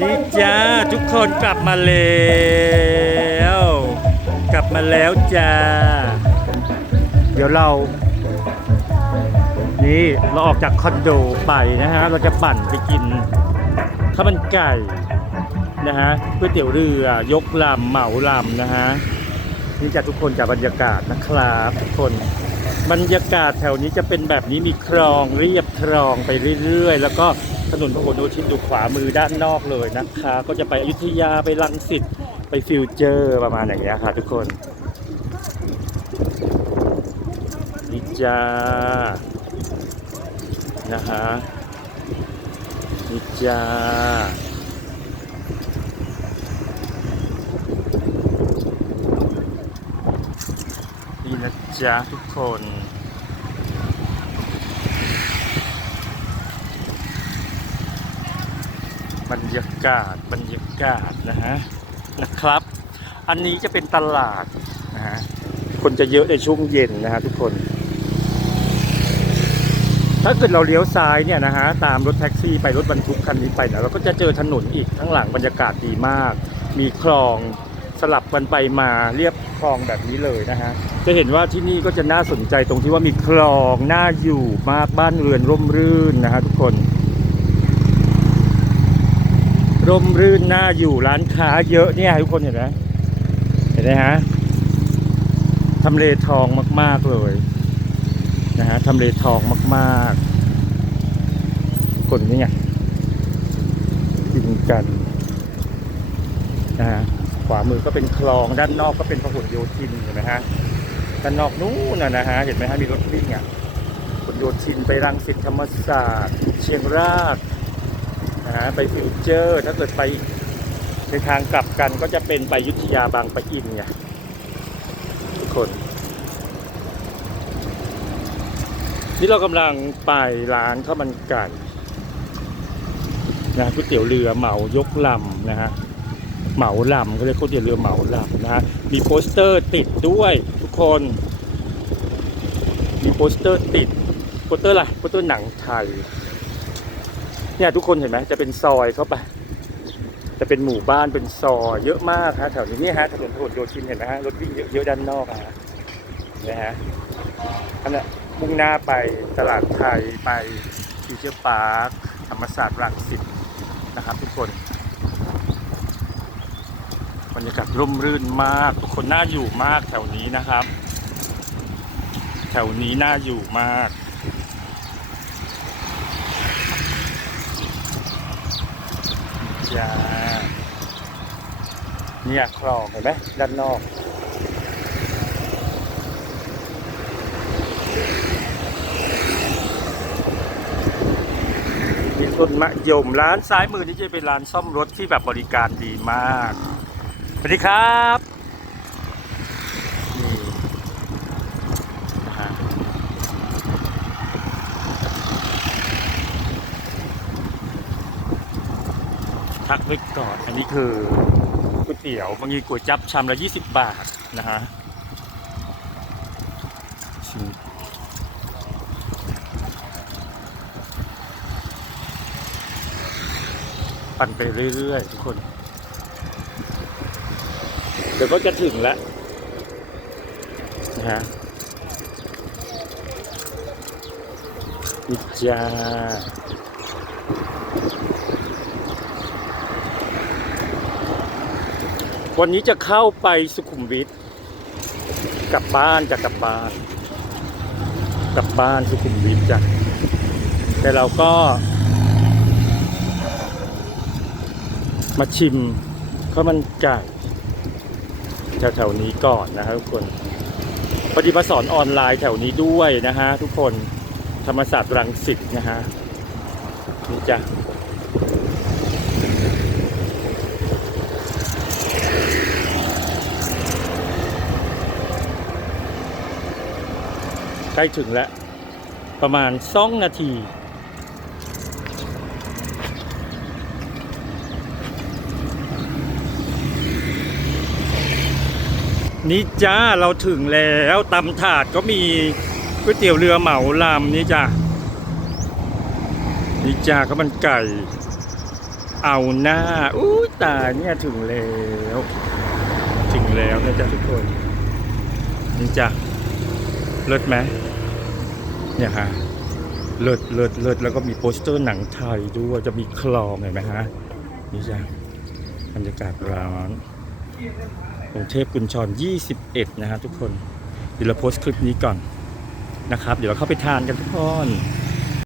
ดีจ้าทุกคนกลับมาแล้วกลับมาแล้วจ้า เดี๋ยวเรา นี่เราออกจากคอนโดไปนะฮะ เราจะปั่นไปกินข้าวมันไก่นะฮะก๋วยเตี๋ยวเรือยกลำเหมาลำนะฮะนี่จะทุกคนจากบรรยากาศนะครับทุกคนบรรยากาศแถวนี้จะเป็นแบบนี้มีคลองเรียบคลองไปเรื่อยๆ แล้วก็ ถนนพหลโยธินดูขวามือด้านนอกเลยนะคะ ก็จะไปอยุธยาไปลังสิตไปฟิวเจอร์ประมาณอย่างเงี้ยค่ะทุกคนนี่จ้านะฮะนี่จ้านี่นะจ๊ะทุกคน บรรยากาศบรรยากาศนะฮะนะครับ อันนี้จะเป็นตลาดนะฮะคนจะเยอะในช่วงเย็นนะฮะทุกคน ถ้าเกิดเราเลี้ยวซ้ายเนี่ยนะฮะตามรถแท็กซี่ไปรถบรรทุกคันนี้ไปนี่ยเราก็จะเจอถนนอีกข้างหลังบรรยากาศดีมาก มีคลองสลับกันไปมาเรียบคลองแบบนี้เลยนะฮะจะเห็นว่าที่นี่ก็จะน่าสนใจตรงที่ว่ามีคลองน่าอยู่มากบ้านเรือนร่มรื่นนะฮะทุกคน ร่มรื่นน่าอยู่ร้านค้าเยอะเนี่ยทุกคนเห็นไหมเห็นไหมฮะทำเลทองมาก ๆเลยนะฮะทำเลทองมากๆคนนี่ไงกินกันนะฮะขวามือก็เป็นคลองด้านนอกก็เป็นพหลโยธินเห็นไหมฮะด้านนอกนู้นนะนะฮะเห็นไหมฮะมีรถวิ่งอะพหลโยธินไปรังสิตธรรมศาสตร์เชียงราก นะฮะไปฟิวเจอร์ ถ้าเกิดไปในทางกลับกันก็จะเป็นไปยุทธยาบางปะอินไงทุกคน นี่เรากำลังไปร้านข้าวมันไก่นะก๋วยเตี๋ยวเรือเหมายกลำนะฮะเหมาลำก็เรียกก๋วยเตี๋ยวเรือเหมาลำนะฮะมีโปสเตอร์ติดด้วยทุกคน มีโปสเตอร์ติดโปสเตอร์อะไรโปสเตอร์หนังไทย เนี่ยทุกคนเห็นไหมจะเป็นซอยเข้าไป จะเป็นหมู่บ้านเป็นซอยเยอะมากฮะแถวนี้นี่ฮะถนนพหลโยธินเห็นไหมฮะรถวิ่งเยอะๆด้านนอกฮะนะฮะอันนั้นมุ่งหน้าไปตลาดไทยไปฟิวเจอร์พาร์คธรรมศาสตร์รังสิตนะครับทุกคนบรรยากาศร่มรื่นมาก ทุกคนน่าอยู่มากแถวนี้นะครับ แถวนี้น่าอยู่มาก ยาเนี่ยคลองเห็นไหมด้านนอกมีต้นมะยมร้านซ้ายมือนี่จะเป็นร้านซ่อมรถที่แบบบริการดีมากสวัสดีครับนี่นะฮะ ทักไว้ก่อน อันนี้คือก๋วยเตี๋ยวบางทีก๋วยจับชามละ20 บาทนะฮะชิมปั่นไปเรื่อยๆทุกคน เดี๋ยวก็จะถึงแล้วนะฮะนี่จ้า วันนี้จะเข้าไปสุขุมวิทกลับบ้านจะกลับบ้าน กลับบ้านสุขุมวิทจ้ะแต่เราก็ มาชิมข้าวมันไก่แถวๆนี้ก่อนนะครับทุกคนพอดีมาสอนออนไลน์แถวนี้ด้วยนะฮะทุกคนธรรมศาสตร์รังสิตนะฮะนี่จ้ะ ใกล้ถึงแล้ว ประมาณสองนาทีนี่จ้าเราถึงแล้วตำถาดก็มีก๋วยเตี๋ยวเรือเหมาลำนี่จ้านี่จ้าก็มันไก่ เอาหน้าอู้ตาเนี่ยถึงแล้ว ถึงแล้วนะจ๊ะทุกคนนี่จ้ะ เลิศไหมเนี่ยฮะเลิศเลิศเลิศแล้วก็มีโปสเตอร์หนังไทยด้วยจะมีคลองเห็นไหมฮะนี่จ้ะบรรยากาศร้อนกรุงเทพกุญชร 21 นะฮะทุกคนเดี๋ยวเราโพสต์คลิปนี้ก่อนนะครับ เดี๋ยวเราเข้าไปทานกันทุกคน